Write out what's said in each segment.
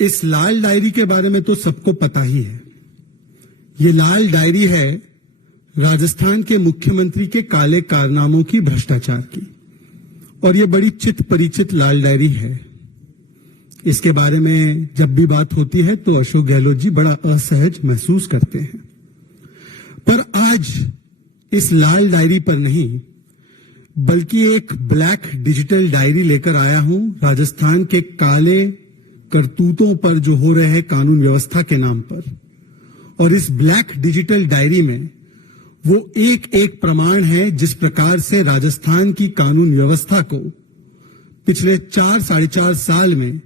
इस लाल डायरी के बारे में तो सबको पता ही है। ये लाल डायरी है राजस्थान के मुख्यमंत्री के काले कारनामों की, भ्रष्टाचार की, और ये बड़ी चित परिचित लाल डायरी है। इसके बारे में जब भी बात होती है तो अशोक गहलोत जी बड़ा असहज महसूस करते हैं। पर आज इस लाल डायरी पर नहीं, बल्कि एक ब्लैक डिजिटल डायरी लेकर आया हूं राजस्थान के काले करतूतों पर जो हो रहे हैं कानून व्यवस्था के नाम पर। और इस ब्लैक डिजिटल डायरी में वो एक एक प्रमाण है जिस प्रकार से राजस्थान की कानून व्यवस्था को पिछले 4-4.5 साल में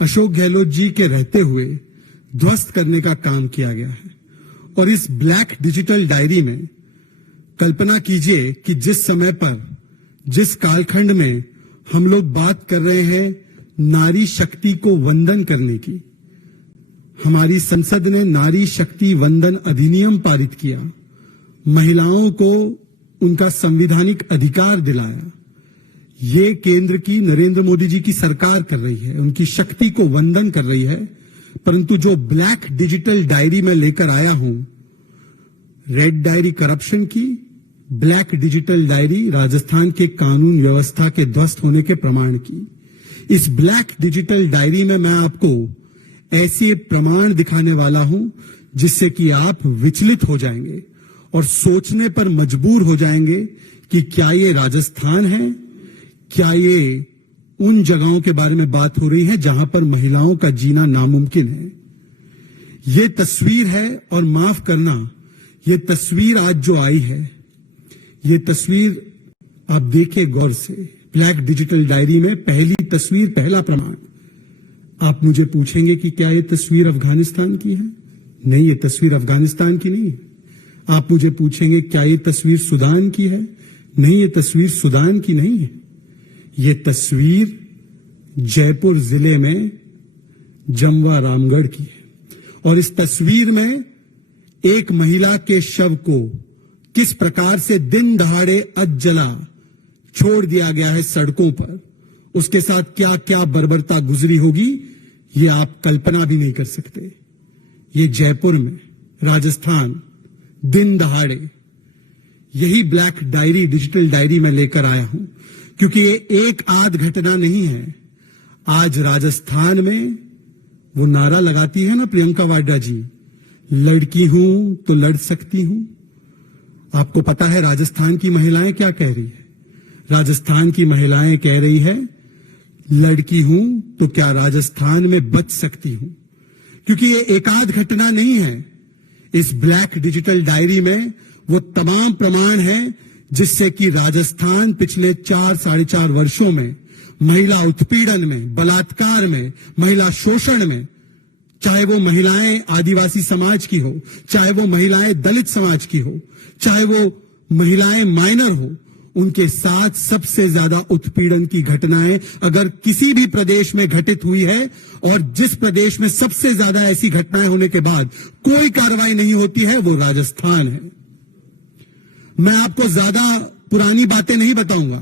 अशोक गहलोत जी के रहते हुए ध्वस्त करने का काम किया गया है। और इस ब्लैक डिजिटल डायरी में कल्पना कीजिए कि जिस समय पर, जिस कालखंड में हम लोग बात कर रहे हैं नारी शक्ति को वंदन करने की, हमारी संसद ने नारी शक्ति वंदन अधिनियम पारित किया, महिलाओं को उनका संवैधानिक अधिकार दिलाया। ये केंद्र की नरेंद्र मोदी जी की सरकार कर रही है, उनकी शक्ति को वंदन कर रही है। परंतु जो ब्लैक डिजिटल डायरी में लेकर आया हूं, रेड डायरी करप्शन की, ब्लैक डिजिटल डायरी राजस्थान के कानून व्यवस्था के ध्वस्त होने के प्रमाण की। इस ब्लैक डिजिटल डायरी में मैं आपको ऐसे प्रमाण दिखाने वाला हूं जिससे कि आप विचलित हो जाएंगे और सोचने पर मजबूर हो जाएंगे कि क्या ये राजस्थान है, क्या ये उन जगहों के बारे में बात हो रही है जहां पर महिलाओं का जीना नामुमकिन है। ये तस्वीर है, और माफ करना, ये तस्वीर आज जो आई है, ये तस्वीर आप देखिए गौर से। ब्लैक डिजिटल डायरी में पहली तस्वीर, पहला प्रमाण। आप मुझे पूछेंगे कि क्या ये तस्वीर अफगानिस्तान की है? नहीं, ये तस्वीर अफगानिस्तान की नहीं है। आप मुझे पूछेंगे क्या ये तस्वीर सूडान की है? नहीं, ये तस्वीर सूडान की नहीं है। ये तस्वीर जयपुर जिले में जमवा रामगढ़ की है। और इस तस्वीर में एक महिला के शव को किस प्रकार से दिन दहाड़े अधजला छोड़ दिया गया है सड़कों पर, उसके साथ क्या क्या बर्बरता गुजरी होगी, ये आप कल्पना भी नहीं कर सकते। ये जयपुर में, राजस्थान, दिन दहाड़े। यही ब्लैक डायरी, डिजिटल डायरी में लेकर आया हूं, क्योंकि ये एक आध घटना नहीं है। आज राजस्थान में वो नारा लगाती है ना प्रियंका वाड्रा जी, लड़की हूं तो लड़ सकती हूं। आपको पता है राजस्थान की महिलाएं क्या कह रही है? राजस्थान की महिलाएं कह रही है, लड़की हूं तो क्या राजस्थान में बच सकती हूं। क्योंकि ये एकाध घटना नहीं है। इस ब्लैक डिजिटल डायरी में वो तमाम प्रमाण हैं जिससे कि राजस्थान पिछले 4-4.5 वर्षों में महिला उत्पीड़न में, बलात्कार में, महिला शोषण में, चाहे वो महिलाएं आदिवासी समाज की हो, चाहे वो महिलाएं दलित समाज की हो, चाहे वो महिलाएं माइनर हो, उनके साथ सबसे ज्यादा उत्पीड़न की घटनाएं अगर किसी भी प्रदेश में घटित हुई है, और जिस प्रदेश में सबसे ज्यादा ऐसी घटनाएं होने के बाद कोई कार्रवाई नहीं होती है, वो राजस्थान है। मैं आपको ज्यादा पुरानी बातें नहीं बताऊंगा,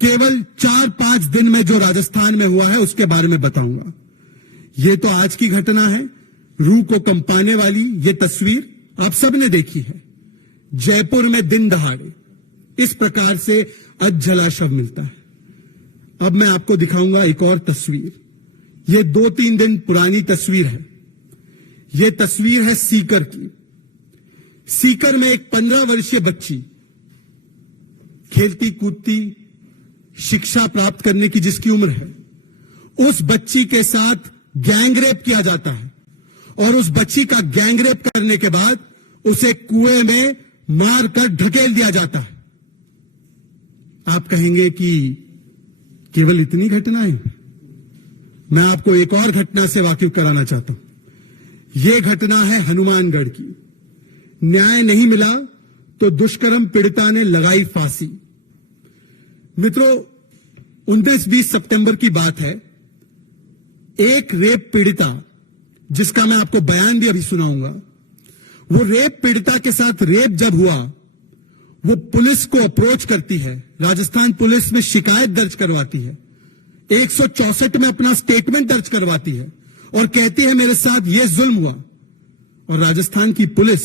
केवल 4-5 दिन में जो राजस्थान में हुआ है उसके बारे में बताऊंगा। ये तो आज की घटना है, रूह को कंपाने वाली ये तस्वीर आप सबने देखी है। जयपुर में दिन दहाड़े इस प्रकार से अधजला शव मिलता है। अब मैं आपको दिखाऊंगा एक और तस्वीर। ये 2-3 दिन पुरानी तस्वीर है। ये तस्वीर है सीकर की। सीकर में एक 15 वर्षीय बच्ची खेलती कूदती, शिक्षा प्राप्त करने की जिसकी उम्र है, उस बच्ची के साथ गैंगरेप किया जाता है। और उस बच्ची का गैंगरेप करने के बाद उसे कुएं में मारकर ढकेल दिया जाता है। आप कहेंगे कि केवल इतनी घटनाएं? मैं आपको एक और घटना से वाकिफ कराना चाहता हूं। यह घटना है हनुमानगढ़ की। न्याय नहीं मिला तो दुष्कर्म पीड़िता ने लगाई फांसी। मित्रों, 19-20 सितंबर की बात है। एक रेप पीड़िता, जिसका मैं आपको बयान भी अभी सुनाऊंगा, वो रेप पीड़िता के साथ रेप जब हुआ, वो पुलिस को अप्रोच करती है, राजस्थान पुलिस में शिकायत दर्ज करवाती है, 164 में अपना स्टेटमेंट दर्ज करवाती है, और कहती है मेरे साथ यह जुल्म हुआ। और राजस्थान की पुलिस,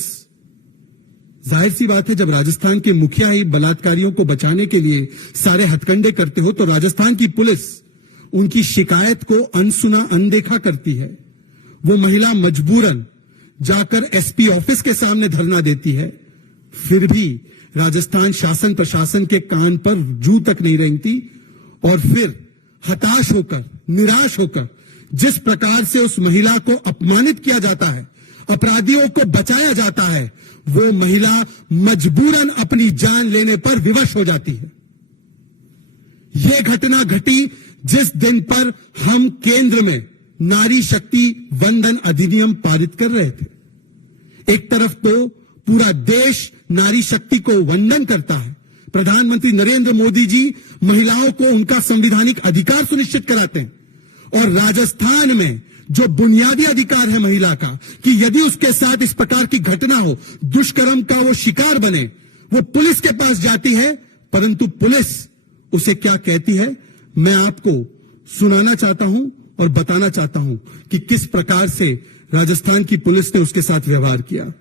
जाहिर सी बात है, जब राजस्थान के मुखिया ही बलात्कारियों को बचाने के लिए सारे हथकंडे करते हो, तो राजस्थान की पुलिस उनकी शिकायत को अनसुना अनदेखा करती है। वो महिला मजबूरन जाकर एसपी ऑफिस के सामने धरना देती है, फिर भी राजस्थान शासन प्रशासन के कान पर जू तक नहीं रेंगती। और फिर हताश होकर, निराश होकर जिस प्रकार से उस महिला को अपमानित किया जाता है, अपराधियों को बचाया जाता है, वो महिला मजबूरन अपनी जान लेने पर विवश हो जाती है। यह घटना घटी जिस दिन पर हम केंद्र में नारी शक्ति वंदन अधिनियम पारित कर रहे थे। एक तरफ तो पूरा देश नारी शक्ति को वंदन करता है, प्रधानमंत्री नरेंद्र मोदी जी महिलाओं को उनका संवैधानिक अधिकार सुनिश्चित कराते हैं, और राजस्थान में जो बुनियादी अधिकार है महिला का कि यदि उसके साथ इस प्रकार की घटना हो, दुष्कर्म का वो शिकार बने, वो पुलिस के पास जाती है, परंतु पुलिस उसे क्या कहती है, मैं आपको सुनाना चाहता हूं और बताना चाहता हूं कि किस प्रकार से राजस्थान की पुलिस ने उसके साथ व्यवहार किया।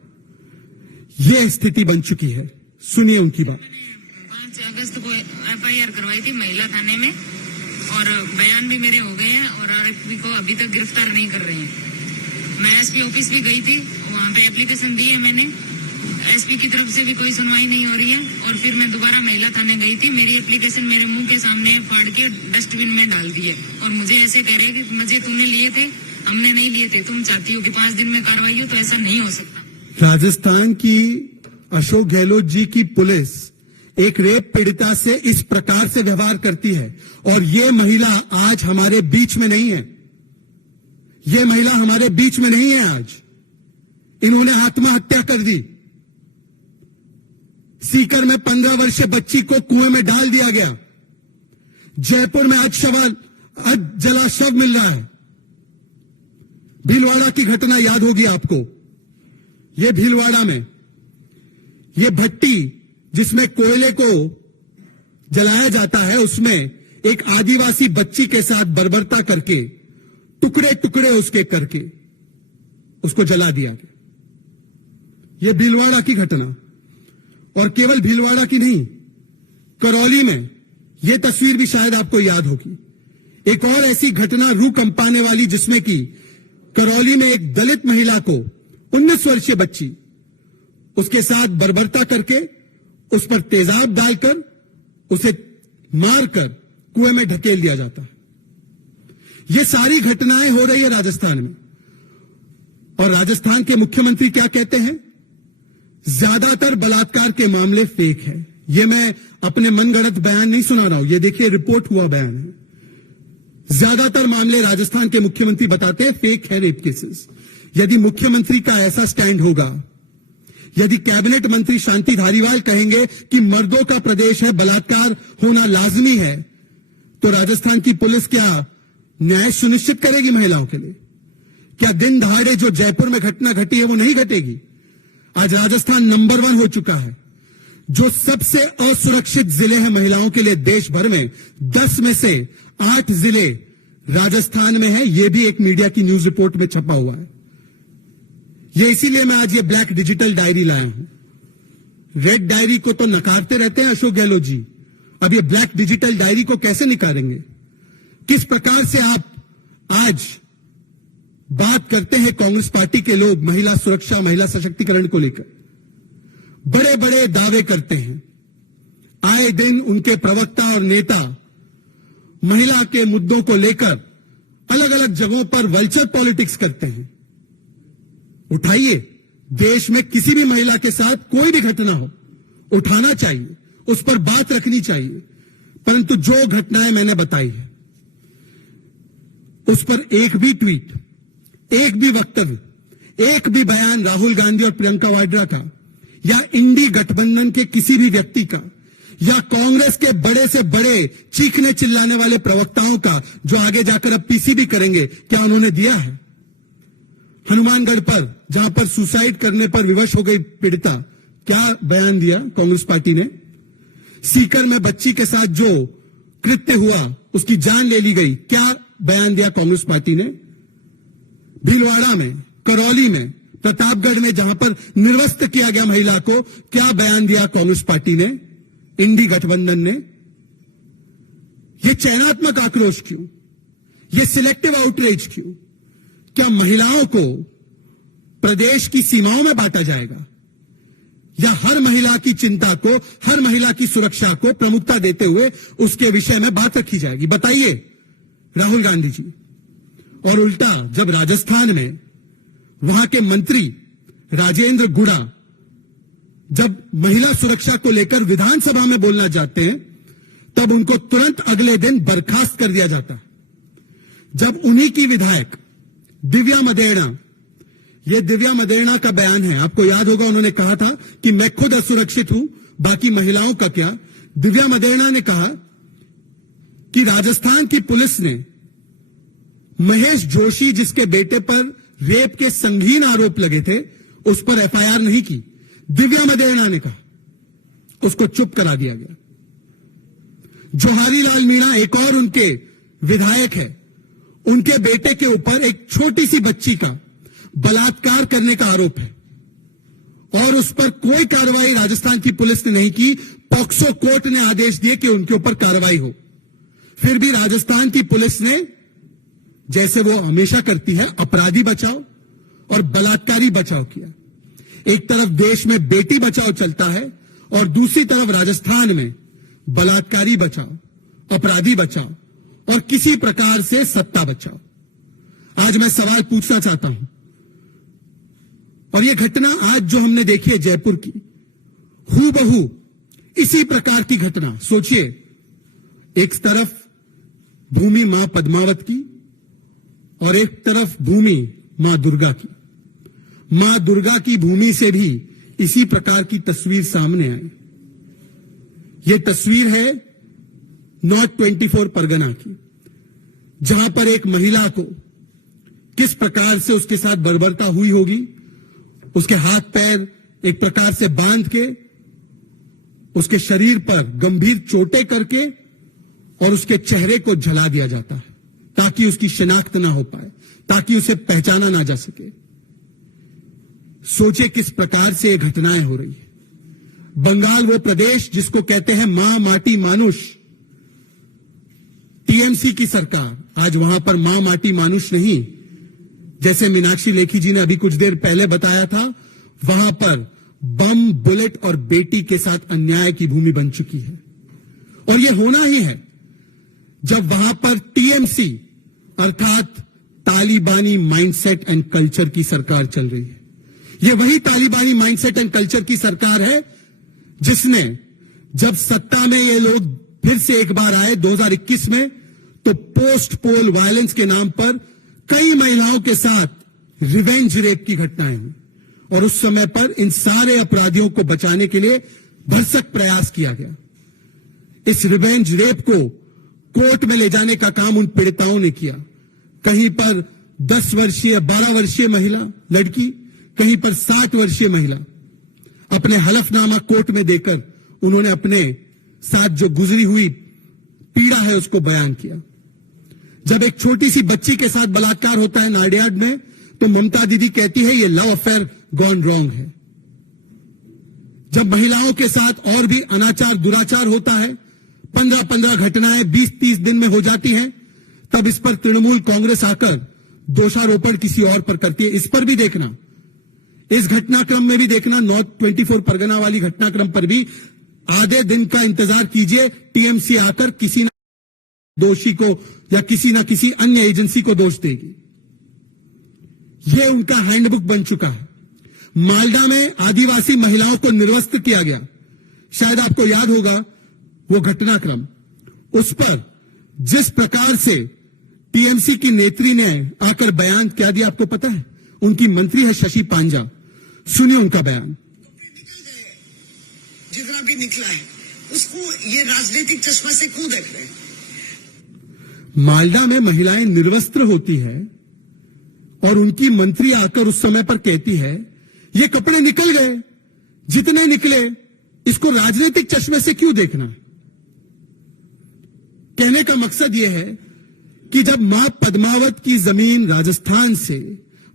यह स्थिति बन चुकी है। सुनिए उनकी बात। 5 अगस्त को एफआईआर करवाई थी महिला थाने में, और बयान भी मेरे हो गए हैं, और आरोपी को अभी तक गिरफ्तार नहीं कर रहे हैं। मैं एसपी ऑफिस भी गई थी, वहां पे एप्लीकेशन दी है मैंने, एसपी की तरफ से भी कोई सुनवाई नहीं हो रही है। और फिर मैं दोबारा महिला थाने गई थी, मेरी एप्लीकेशन मेरे मुंह के सामने फाड़ के डस्टबिन में डाल दी है, और मुझे ऐसे कह रहे कि मुझे तूने लिए थे, हमने नहीं लिए थे, तुम चाहती हो कि 5 दिन में कार्रवाई हो, तो ऐसा नहीं हो सकता। राजस्थान की अशोक गहलोत जी की पुलिस एक रेप पीड़िता से इस प्रकार से व्यवहार करती है, और यह महिला आज हमारे बीच में नहीं है। यह महिला हमारे बीच में नहीं है आज। इन्होंने आत्महत्या कर दी। सीकर में 15 वर्षीय बच्ची को कुएं में डाल दिया गया। जयपुर में आज जला शव मिल रहा है। भीलवाड़ा की घटना याद होगी आपको। यह भीलवाड़ा में यह भट्टी जिसमें कोयले को जलाया जाता है, उसमें एक आदिवासी बच्ची के साथ बर्बरता करके टुकड़े टुकड़े उसके करके उसको जला दिया गया। यह भीलवाड़ा की घटना, और केवल भीलवाड़ा की नहीं, करौली में यह तस्वीर भी शायद आपको याद होगी। एक और ऐसी घटना रूह कंपाने वाली, जिसमें कि करौली में एक दलित महिला को 19 वर्षीय बच्ची उसके साथ बर्बरता करके उस पर तेजाब डालकर उसे मारकर कुएं में ढकेल दिया जाता है। ये सारी घटनाएं हो रही है राजस्थान में, और राजस्थान के मुख्यमंत्री क्या कहते हैं, ज्यादातर बलात्कार के मामले फेक है। ये मैं अपने मनगढ़ंत बयान नहीं सुना रहा हूं, ये देखिए रिपोर्ट हुआ बयान है। ज्यादातर मामले राजस्थान के मुख्यमंत्री बताते हैं फेक है रेप केसेस। यदि मुख्यमंत्री का ऐसा स्टैंड होगा, यदि कैबिनेट मंत्री शांति धारीवाल कहेंगे कि मर्दों का प्रदेश है, बलात्कार होना लाजमी है, तो राजस्थान की पुलिस क्या न्याय सुनिश्चित करेगी महिलाओं के लिए? क्या दिन दहाड़े जो जयपुर में घटना घटी है वो नहीं घटेगी? आज राजस्थान नंबर 1 हो चुका है। जो सबसे असुरक्षित जिले हैं महिलाओं के लिए देश भर में, 10 में से 8 जिले राजस्थान में है। यह भी एक मीडिया की न्यूज रिपोर्ट में छपा हुआ है। ये इसीलिए मैं आज ये ब्लैक डिजिटल डायरी लाया हूं। रेड डायरी को तो नकारते रहते हैं अशोक गहलोत जी, अब ये ब्लैक डिजिटल डायरी को कैसे निकालेंगे? किस प्रकार से आप आज बात करते हैं कांग्रेस पार्टी के लोग महिला सुरक्षा, महिला सशक्तिकरण को लेकर बड़े बड़े दावे करते हैं। आए दिन उनके प्रवक्ता और नेता महिला के मुद्दों को लेकर अलग अलग जगहों पर वल्चर पॉलिटिक्स करते हैं। उठाइए, देश में किसी भी महिला के साथ कोई भी घटना हो, उठाना चाहिए, उस पर बात रखनी चाहिए, परंतु जो घटनाएं मैंने बताई है उस पर एक भी ट्वीट, एक भी वक्तव्य, एक भी बयान राहुल गांधी और प्रियंका वाड्रा का, या इंडी गठबंधन के किसी भी व्यक्ति का, या कांग्रेस के बड़े से बड़े चीखने चिल्लाने वाले प्रवक्ताओं का, जो आगे जाकर अब पीसीबी करेंगे, क्या उन्होंने दिया है? हनुमानगढ़ पर जहां पर सुसाइड करने पर विवश हो गई पीड़िता, क्या बयान दिया कांग्रेस पार्टी ने? सीकर में बच्ची के साथ जो कृत्य हुआ, उसकी जान ले ली गई, क्या बयान दिया कांग्रेस पार्टी ने? भीलवाड़ा में, करौली में, प्रतापगढ़ में, जहां पर निर्वस्त किया गया महिला को, क्या बयान दिया कांग्रेस पार्टी ने, इंडी गठबंधन ने? ये चयनात्मक आक्रोश क्यों? ये सिलेक्टिव आउटरीच क्यों? क्या महिलाओं को प्रदेश की सीमाओं में बांटा जाएगा, या हर महिला की चिंता को, हर महिला की सुरक्षा को प्रमुखता देते हुए उसके विषय में बात रखी जाएगी? बताइए राहुल गांधी जी। और उल्टा जब राजस्थान में वहां के मंत्री राजेंद्र गुड़ा जब महिला सुरक्षा को लेकर विधानसभा में बोलना चाहते हैं, तब उनको तुरंत अगले दिन बर्खास्त कर दिया जाता है। जब उन्हीं की विधायक दिव्या मदेरणा, यह दिव्या मदेरणा का बयान है, आपको याद होगा, उन्होंने कहा था कि मैं खुद असुरक्षित हूं, बाकी महिलाओं का क्या। दिव्या मदेरणा ने कहा कि राजस्थान की पुलिस ने महेश जोशी, जिसके बेटे पर रेप के संगीन आरोप लगे थे, उस पर एफआईआर नहीं की। दिव्या मदेरणा ने कहा, उसको चुप करा दिया गया। जोहारी लाल मीणा एक और उनके विधायक है, उनके बेटे के ऊपर एक छोटी सी बच्ची का बलात्कार करने का आरोप है और उस पर कोई कार्रवाई राजस्थान की पुलिस ने नहीं की। पॉक्सो कोर्ट ने आदेश दिए कि उनके ऊपर कार्रवाई हो, फिर भी राजस्थान की पुलिस ने, जैसे वो हमेशा करती है, अपराधी बचाओ और बलात्कारी बचाओ किया। एक तरफ देश में बेटी बचाओ चलता है और दूसरी तरफ राजस्थान में बलात्कारी बचाओ, अपराधी बचाओ और किसी प्रकार से सत्ता बचाओ। आज मैं सवाल पूछना चाहता हूं, और यह घटना आज जो हमने देखी है जयपुर की, हूबहू इसी प्रकार की घटना सोचिए। एक तरफ भूमि मां पद्मावत की और एक तरफ भूमि मां दुर्गा की। मां दुर्गा की भूमि से भी इसी प्रकार की तस्वीर सामने आई। यह तस्वीर है नॉर्थ 24 परगना की, जहां पर एक महिला को किस प्रकार से उसके साथ बर्बरता हुई होगी, उसके हाथ पैर एक प्रकार से बांध के, उसके शरीर पर गंभीर चोटें करके और उसके चेहरे को जला दिया जाता है ताकि उसकी शिनाख्त ना हो पाए, ताकि उसे पहचाना ना जा सके। सोचे किस प्रकार से ये घटनाएं हो रही है। बंगाल वो प्रदेश जिसको कहते हैं मां माटी मानुष, टीएमसी की सरकार आज वहां पर मां माटी मानुष नहीं, जैसे मीनाक्षी लेखी जी ने अभी कुछ देर पहले बताया था, वहां पर बम, बुलेट और बेटी के साथ अन्याय की भूमि बन चुकी है। और यह होना ही है जब वहां पर टीएमसी अर्थात तालिबानी माइंडसेट एंड कल्चर की सरकार चल रही है। यह वही तालिबानी माइंडसेट एंड कल्चर की सरकार है जिसने, जब सत्ता में ये लोग फिर से एक बार आए 2021 में, तो पोस्ट पोल वायलेंस के नाम पर कई महिलाओं के साथ रिवेंज रेप की घटनाएं हुई और उस समय पर इन सारे अपराधियों को बचाने के लिए भरसक प्रयास किया गया। इस रिवेंज रेप को कोर्ट में ले जाने का काम उन पीड़िताओं ने किया। कहीं पर 10 वर्षीय 12 वर्षीय महिला लड़की, कहीं पर 60 वर्षीय महिला, अपने हलफनामा कोर्ट में देकर उन्होंने अपने साथ जो गुजरी हुई पीड़ा है उसको बयान किया। जब एक छोटी सी बच्ची के साथ बलात्कार होता है नाडियाड में, तो ममता दीदी कहती है ये लव अफेयर गॉन रॉन्ग है। जब महिलाओं के साथ और भी अनाचार दुराचार होता है, 15-15 घटनाएं 20-30 दिन में हो जाती हैं, तब इस पर तृणमूल कांग्रेस आकर दोषारोपण किसी और पर करती है। इस पर भी देखना, इस घटनाक्रम में भी देखना, नॉर्थ 24 परगना वाली घटनाक्रम पर भी आधे दिन का इंतजार कीजिए, टीएमसी आकर किसी न दोषी को या किसी ना किसी अन्य एजेंसी को दोष देगी। यह उनका हैंडबुक बन चुका है। मालडा में आदिवासी महिलाओं को निर्वस्त्र किया गया, शायद आपको याद होगा वो घटनाक्रम। उस पर जिस प्रकार से टीएमसी की नेत्री ने आकर बयान क्या दिया आपको पता है? उनकी मंत्री है शशि पांजा, सुनिए उनका बयान। जितना भी निकला है उसको ये राजनीतिक चश्मा से क्यों देख रहे हैं? मालडा में महिलाएं निर्वस्त्र होती है और उनकी मंत्री आकर उस समय पर कहती है ये कपड़े निकल गए, जितने निकले, इसको राजनीतिक चश्मे से क्यों देखना? कहने का मकसद यह है कि जब मां पद्मावत की जमीन राजस्थान से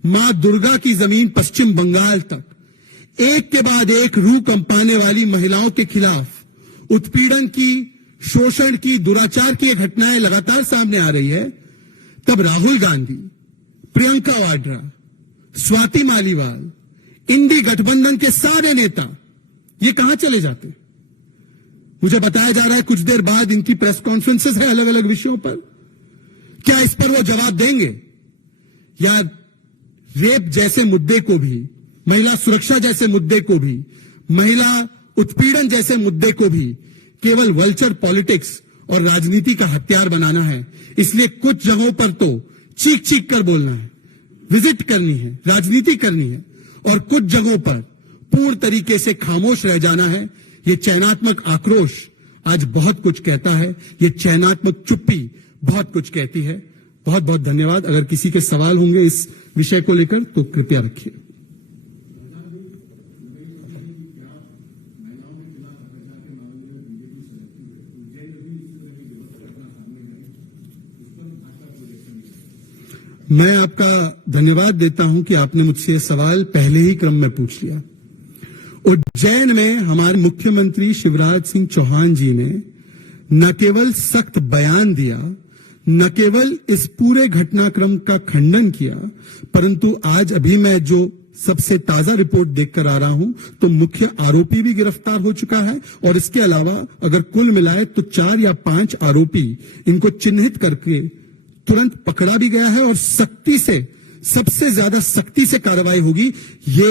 मां दुर्गा की जमीन पश्चिम बंगाल तक एक के बाद एक रूह कंपाने वाली महिलाओं के खिलाफ उत्पीड़न की, शोषण की, दुराचार की घटनाएं लगातार सामने आ रही है, तब राहुल गांधी, प्रियंका वाड्रा, स्वाति मालीवाल, इंडी गठबंधन के सारे नेता ये कहां चले जाते हैं? मुझे बताया जा रहा है कुछ देर बाद इनकी प्रेस कॉन्फ्रेंसेस है अलग अलग विषयों पर। क्या इस पर वो जवाब देंगे? या रेप जैसे मुद्दे को भी, महिला सुरक्षा जैसे मुद्दे को भी, महिला उत्पीड़न जैसे मुद्दे को भी केवल वल्चर पॉलिटिक्स और राजनीति का हथियार बनाना है? इसलिए कुछ जगहों पर तो चीख चीख कर बोलना है, विजिट करनी है, राजनीति करनी है, और कुछ जगहों पर पूर्ण तरीके से खामोश रह जाना है। ये चयनात्मक आक्रोश आज बहुत कुछ कहता है, ये चयनात्मक चुप्पी बहुत कुछ कहती है। बहुत बहुत धन्यवाद। अगर किसी के सवाल होंगे इस विषय को लेकर तो कृपया रखिए। मैं आपका धन्यवाद देता हूं कि आपने मुझसे यह सवाल पहले ही क्रम में पूछ लिया। उज्जैन में हमारे मुख्यमंत्री शिवराज सिंह चौहान जी ने न केवल सख्त बयान दिया, न केवल इस पूरे घटनाक्रम का खंडन किया, परंतु आज अभी मैं जो सबसे ताजा रिपोर्ट देखकर आ रहा हूं तो मुख्य आरोपी भी गिरफ्तार हो चुका है, और इसके अलावा अगर कुल मिलाए तो 4 या 5 आरोपी इनको चिन्हित करके तुरंत पकड़ा भी गया है, और सख्ती से, सबसे ज्यादा सख्ती से कार्रवाई होगी। ये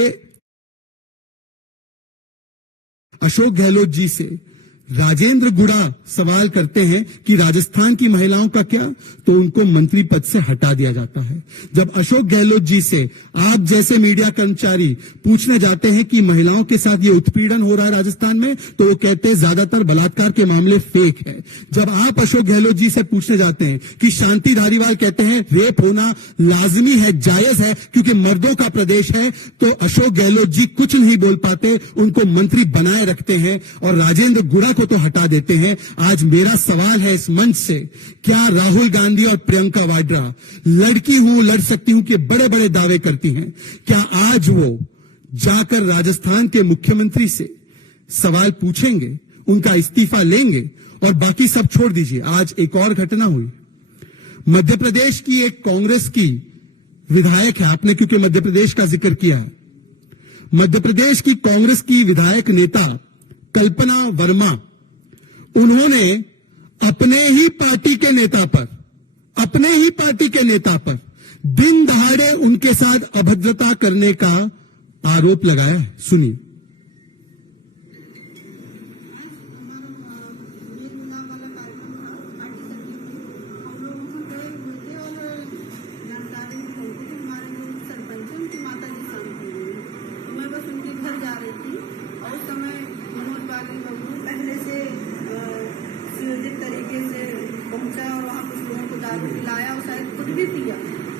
अशोक गहलोत जी से राजेंद्र गुड़ा सवाल करते हैं कि राजस्थान की महिलाओं का क्या, तो उनको मंत्री पद से हटा दिया जाता है। जब अशोक गहलोत जी से आप जैसे मीडिया कर्मचारी पूछने जाते हैं कि महिलाओं के साथ ये उत्पीड़न हो रहा है राजस्थान में, तो वो कहते हैं ज्यादातर बलात्कार के मामले फेक है। जब आप अशोक गहलोत जी से पूछने जाते हैं कि शांति धारीवाल कहते हैं रेप होना लाजमी है, जायज है क्योंकि मर्दों का प्रदेश है, तो अशोक गहलोत जी कुछ नहीं बोल पाते, उनको मंत्री बनाए रखते हैं और राजेंद्र गुड़ा को तो हटा देते हैं। आज मेरा सवाल है इस मंच से, क्या राहुल गांधी और प्रियंका वाड्रा लड़की हूं, लड़ सकती हूं के बड़े बड़े दावे करती हैं, क्या आज वो जाकर राजस्थान के मुख्यमंत्री से सवाल पूछेंगे, उनका इस्तीफा लेंगे? और बाकी सब छोड़ दीजिए, आज एक और घटना हुई। मध्य प्रदेश की एक कांग्रेस की विधायक है, आपने क्योंकि मध्य प्रदेश का जिक्र किया है, मध्य प्रदेश की कांग्रेस की विधायक नेता कल्पना वर्मा, उन्होंने अपने ही पार्टी के नेता पर दिन दहाड़े उनके साथ अभद्रता करने का आरोप लगाया है। सुनिए।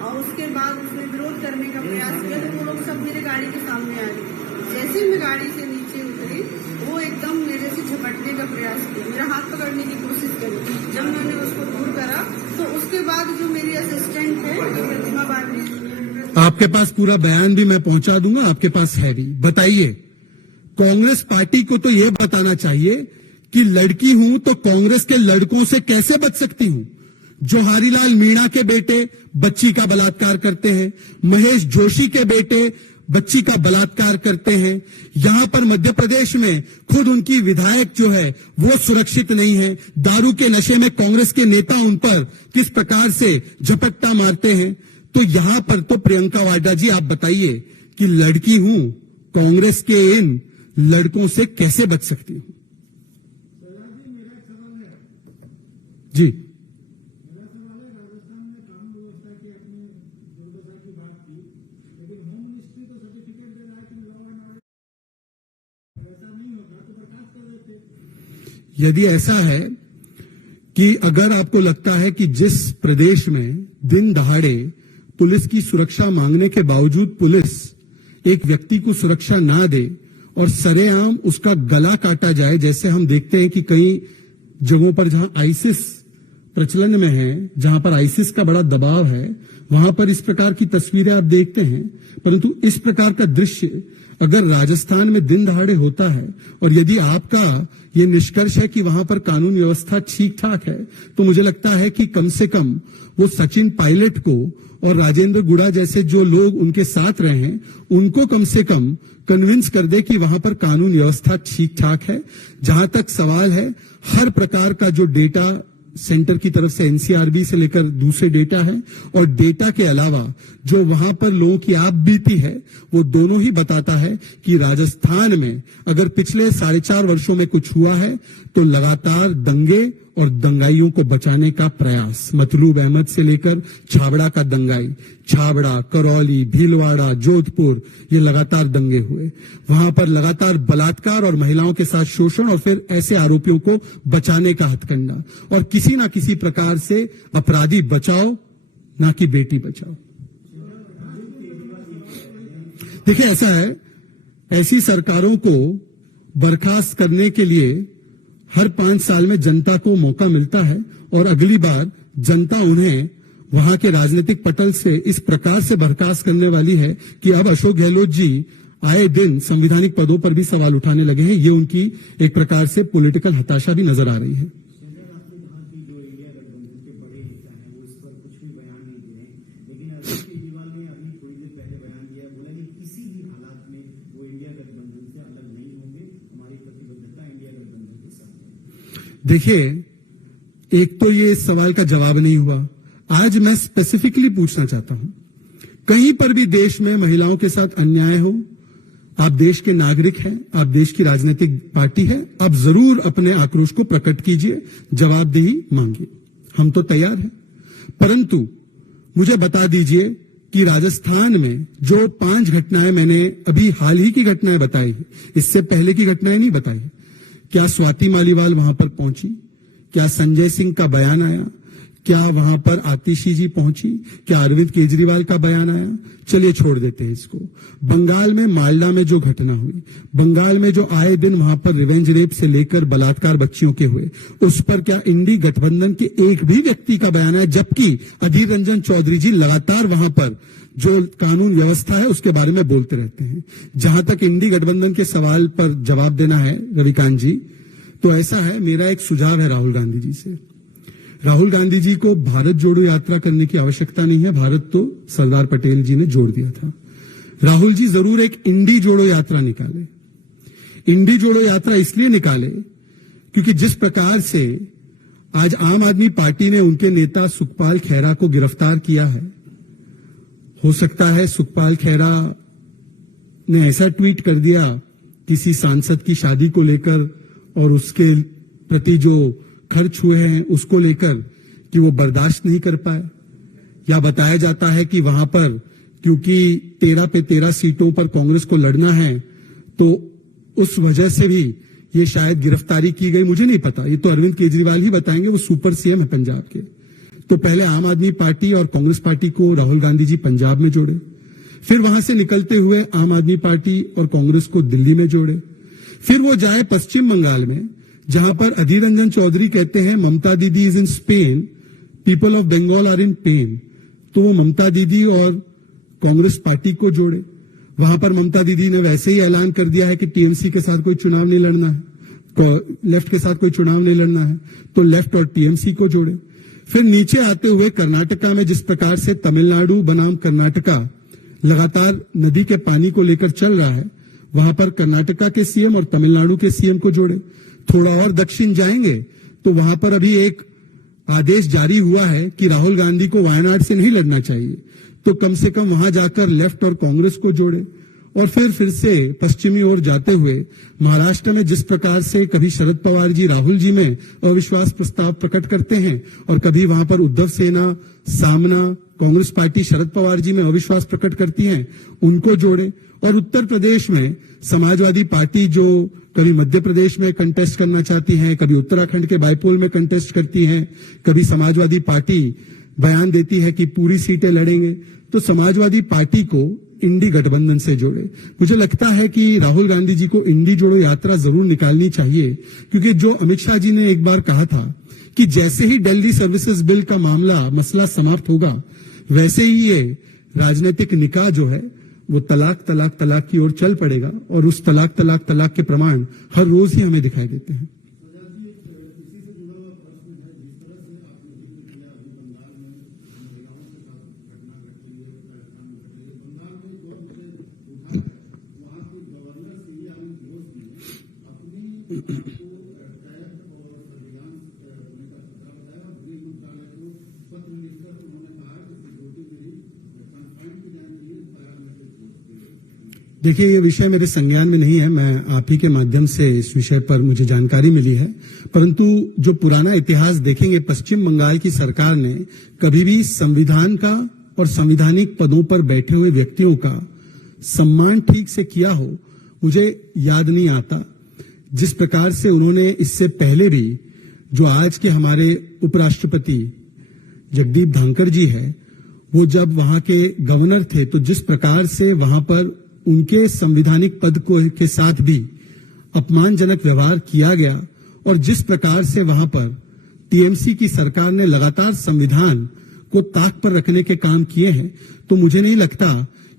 और उसके बाद उसने विरोध करने का प्रयास किया, तो वो लोग सब मेरे गाड़ी के सामने आ गए। जैसे ही मैं गाड़ी से नीचे उतरी, वो एकदम मेरे से झपटने का प्रयास किया, मेरा हाथ पकड़ने की कोशिश करी। जब मैंने उसको दूर करा तो उसके बाद जो मेरी असिस्टेंट है प्रतिमा बागड़ी, आपके पास पूरा बयान भी मैं पहुंचा दूंगा, आपके पास है भी। बताइए, कांग्रेस पार्टी को तो यह बताना चाहिए कि लड़की हूं तो कांग्रेस के लड़कों से कैसे बच सकती हूं। जोहारीलाल मीणा के बेटे बच्ची का बलात्कार करते हैं, महेश जोशी के बेटे बच्ची का बलात्कार करते हैं। यहां पर मध्य प्रदेश में खुद उनकी विधायक जो है वो सुरक्षित नहीं है। दारू के नशे में कांग्रेस के नेता उन पर किस प्रकार से झपट्टा मारते हैं। तो यहां पर तो प्रियंका वाड्रा जी, आप बताइए कि लड़की हूं, कांग्रेस के इन लड़कों से कैसे बच सकती हूं? जी, यदि ऐसा है कि अगर आपको लगता है कि जिस प्रदेश में दिन दहाड़े पुलिस की सुरक्षा मांगने के बावजूद पुलिस एक व्यक्ति को सुरक्षा ना दे और सरेआम उसका गला काटा जाए, जैसे हम देखते हैं कि कई जगहों पर जहां आईसिस प्रचलन में है, जहां पर आईसिस का बड़ा दबाव है, वहां पर इस प्रकार की तस्वीरें आप देखते हैं, परंतु इस प्रकार का दृश्य अगर राजस्थान में दिन दहाड़े होता है और यदि आपका ये निष्कर्ष है कि वहां पर कानून व्यवस्था ठीक ठाक है, तो मुझे लगता है कि कम से कम वो सचिन पायलट को और राजेंद्र गुड़ा जैसे जो लोग उनके साथ रहे हैं उनको कम से कम कन्विंस कर दे कि वहां पर कानून व्यवस्था ठीक ठाक है। जहां तक सवाल है, हर प्रकार का जो डेटा सेंटर की तरफ से एनसीआरबी से लेकर दूसरे डेटा है और डेटा के अलावा जो वहां पर लोगों की आप बीती है, वो दोनों ही बताता है कि राजस्थान में अगर पिछले 4.5 वर्षों में कुछ हुआ है तो लगातार दंगे और दंगाइयों को बचाने का प्रयास, मतलूब अहमद से लेकर छाबड़ा का दंगाई, छाबड़ा, करौली, भीलवाड़ा, जोधपुर, ये लगातार दंगे हुए। वहां पर लगातार बलात्कार और महिलाओं के साथ शोषण और फिर ऐसे आरोपियों को बचाने का हथकंडा और किसी ना किसी प्रकार से अपराधी बचाओ ना कि बेटी बचाओ। देखिए ऐसा है, ऐसी सरकारों को बर्खास्त करने के लिए हर 5 साल में जनता को मौका मिलता है और अगली बार जनता उन्हें वहां के राजनीतिक पटल से इस प्रकार से बर्खास्त करने वाली है कि अब अशोक गहलोत जी आए दिन संवैधानिक पदों पर भी सवाल उठाने लगे हैं। ये उनकी एक प्रकार से पॉलिटिकल हताशा भी नजर आ रही है। देखिए, एक तो ये इस सवाल का जवाब नहीं हुआ। आज मैं स्पेसिफिकली पूछना चाहता हूं, कहीं पर भी देश में महिलाओं के साथ अन्याय हो, आप देश के नागरिक हैं, आप देश की राजनीतिक पार्टी है, आप जरूर अपने आक्रोश को प्रकट कीजिए, जवाबदेही मांगिए, हम तो तैयार हैं। परंतु मुझे बता दीजिए कि राजस्थान में जो 5 घटनाएं मैंने अभी हाल ही की घटनाएं बताई, इससे पहले की घटनाएं नहीं बताई, क्या स्वाति मालीवाल वहां पर पहुंची, क्या संजय सिंह का बयान आया, क्या वहां पर आतिशी जी पहुंची, क्या अरविंद केजरीवाल का बयान आया, चलिए छोड़ देते हैं इसको। बंगाल में मालडा में जो घटना हुई, बंगाल में जो आए दिन वहां पर रिवेंज रेप से लेकर बलात्कार बच्चियों के हुए, उस पर क्या इंडी गठबंधन के एक भी व्यक्ति का बयान आया, जबकि अधीर रंजन चौधरी जी लगातार वहां पर जो कानून व्यवस्था है उसके बारे में बोलते रहते हैं। जहां तक इंडी गठबंधन के सवाल पर जवाब देना है रविकांत जी, तो ऐसा है, मेरा एक सुझाव है राहुल गांधी जी से। राहुल गांधी जी को भारत जोड़ो यात्रा करने की आवश्यकता नहीं है, भारत तो सरदार पटेल जी ने जोड़ दिया था। राहुल जी जरूर एक इंडी जोड़ो यात्रा निकाले। इंडी जोड़ो यात्रा इसलिए निकाले क्योंकि जिस प्रकार से आज आम आदमी पार्टी ने उनके नेता सुखपाल खैरा को गिरफ्तार किया है, हो सकता है सुखपाल खैरा ने ऐसा ट्वीट कर दिया किसी सांसद की शादी को लेकर और उसके प्रति जो खर्च हुए हैं उसको लेकर कि वो बर्दाश्त नहीं कर पाए, या बताया जाता है कि वहां पर क्योंकि 13 पे 13 सीटों पर कांग्रेस को लड़ना है तो उस वजह से भी ये शायद गिरफ्तारी की गई, मुझे नहीं पता, ये तो अरविंद केजरीवाल ही बताएंगे, वो सुपर सीएम है पंजाब के। तो पहले आम आदमी पार्टी और कांग्रेस पार्टी को राहुल गांधी जी पंजाब में जोड़े, फिर वहां से निकलते हुए आम आदमी पार्टी और कांग्रेस को दिल्ली में जोड़े, फिर वो जाए पश्चिम बंगाल में जहां पर अधीर रंजन चौधरी कहते हैं Mamata didi is in Spain, people of Bengal are in pain, तो वो ममता दीदी और कांग्रेस पार्टी को जोड़े। वहां पर ममता दीदी ने वैसे ही ऐलान कर दिया है कि टीएमसी के साथ कोई चुनाव नहीं लड़ना है, लेफ्ट के साथ कोई चुनाव नहीं लड़ना है, तो लेफ्ट और टीएमसी को जोड़े। फिर नीचे आते हुए कर्नाटका में जिस प्रकार से तमिलनाडु बनाम कर्नाटका लगातार नदी के पानी को लेकर चल रहा है, वहां पर कर्नाटका के सीएम और तमिलनाडु के सीएम को जोड़े। थोड़ा और दक्षिण जाएंगे तो वहां पर अभी एक आदेश जारी हुआ है कि राहुल गांधी को वायनाड से नहीं लड़ना चाहिए, तो कम से कम वहां जाकर लेफ्ट और कांग्रेस को जोड़े। और फिर से पश्चिमी ओर जाते हुए महाराष्ट्र में जिस प्रकार से कभी शरद पवार जी राहुल जी में अविश्वास प्रस्ताव प्रकट करते हैं और कभी वहां पर उद्धव सेना सामना कांग्रेस पार्टी शरद पवार जी में अविश्वास प्रकट करती है, उनको जोड़े। और उत्तर प्रदेश में समाजवादी पार्टी जो कभी मध्य प्रदेश में कंटेस्ट करना चाहती है, कभी उत्तराखंड के बाइपोल में कंटेस्ट करती है, कभी समाजवादी पार्टी बयान देती है कि पूरी सीटें लड़ेंगे, तो समाजवादी पार्टी को इंडी गठबंधन से जोड़े। मुझे लगता है कि राहुल गांधी जी को इंडी जोड़ो यात्रा जरूर निकालनी चाहिए, क्योंकि जो अमित शाह जी ने एक बार कहा था कि जैसे ही दिल्ली सर्विसेज बिल का मसला समाप्त होगा वैसे ही ये राजनीतिक निकाह जो है वो तलाक तलाक तलाक की ओर चल पड़ेगा और उस तलाक तलाक तलाक के प्रमाण हर रोज ही हमें दिखाई देते हैं। देखिए, ये विषय मेरे संज्ञान में नहीं है, मैं आप ही के माध्यम से इस विषय पर मुझे जानकारी मिली है। परंतु जो पुराना इतिहास देखेंगे, पश्चिम बंगाल की सरकार ने कभी भी संविधान का और संवैधानिक पदों पर बैठे हुए व्यक्तियों का सम्मान ठीक से किया हो, मुझे याद नहीं आता। जिस प्रकार से उन्होंने इससे पहले भी, जो आज के हमारे उपराष्ट्रपति जगदीप धनखड़ जी है, वो जब वहां के गवर्नर थे, तो जिस प्रकार से वहां पर उनके संवैधानिक पद को के साथ भी अपमानजनक व्यवहार किया गया और जिस प्रकार से वहां पर टीएमसी की सरकार ने लगातार संविधान को ताक पर रखने के काम किए हैं, तो मुझे नहीं लगता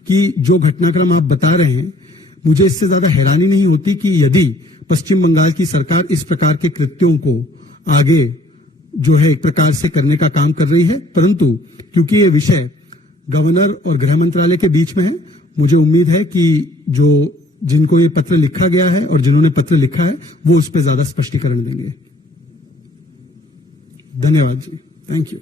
कि जो घटनाक्रम आप बता रहे हैं, मुझे इससे ज्यादा हैरानी नहीं होती कि यदि पश्चिम बंगाल की सरकार इस प्रकार के कृत्यों को आगे जो है एक प्रकार से करने का काम कर रही है। परंतु क्योंकि ये विषय गवर्नर और गृह मंत्रालय के बीच में है, मुझे उम्मीद है कि जो जिनको ये पत्र लिखा गया है और जिन्होंने पत्र लिखा है वो उस पर ज्यादा स्पष्टीकरण देंगे। धन्यवाद जी, थैंक यू।